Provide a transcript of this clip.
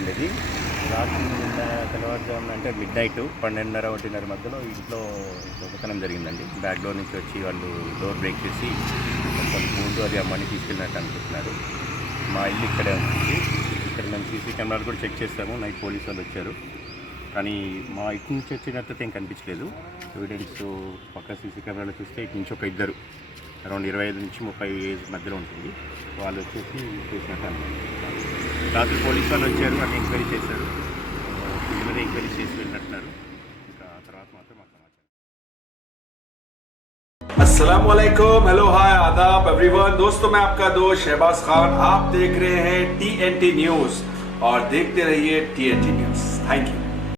అండి ఇది రాత్రి నిన్న తెల్లవారుజామున అంటే మిడ్ నైట్ 12:30 మధ్యలో ఇంట్లో దొంగతనం జరిగిందండి. బ్యాక్ డోర్ నుంచి వచ్చి వాళ్ళు డోర్ బ్రేక్ చేసి కొంచెం గోల్డ్ అది అమ్మని తీసుకెళ్ళినట్టు అనుకుంటున్నారు. మా ఇల్లు ఇక్కడే ఉంటుంది. ఇక్కడ మేము సీసీ కెమెరాలు కూడా చెక్ చేస్తాము. నైట్ పోలీసు వాళ్ళు వచ్చారు, కానీ మా ఇటు నుంచి వచ్చినట్టు ఏం కనిపించలేదు. ఎవిడెన్స్ పక్క సీసీ కెమెరాలో చూస్తే ఇటు నుంచి ఒక ఇద్దరు అరౌండ్ 25 నుంచి 30 ఏజ్ మధ్యలో ఉంటుంది. వాళ్ళు వచ్చేసి చేసినట్టు అనుకుంటున్నారు. రాత్రి పోలీసు వాళ్ళు వచ్చారు, అని ఎంక్వైరీ చేశారు. మీద ఎంక్వైరీ చేసి వెళ్ళినట్టున్నారు. ఇంకా తర్వాత మాత్రం మాకు సమాచారం. अस्सलाम वालेकुम, हेलो हाय आदाब एवरीवन। दोस्तों मैं आपका दोस्त शहबाज खान, आप देख रहे हैं TNT न्यूज और देखते रहिए TNT न्यूज। Thank you.